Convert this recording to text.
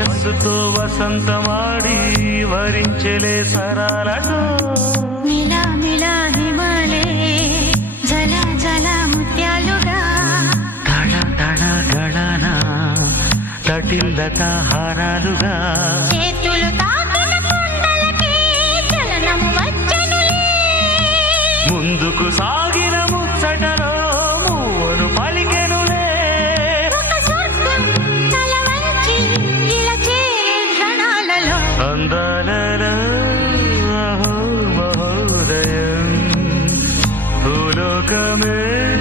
వయస్సుతో వసంతమాడి వరించెలే సరాలటో మిలా మిలా హిమాలే జల జల ముత్యాలుగా తళ తళ గళన తటిల్లత హారాలుగా చేతులు తాకిన కుండలకి చలనం వచ్చనులే ముందుకు సాగిన ముచ్చటలో మూవను పలికెనులే ఒక స్వర్గం తల వంచి ఇలా చేరే క్షణాలలో అందాలలో అహో మహోదయం భూలోకమే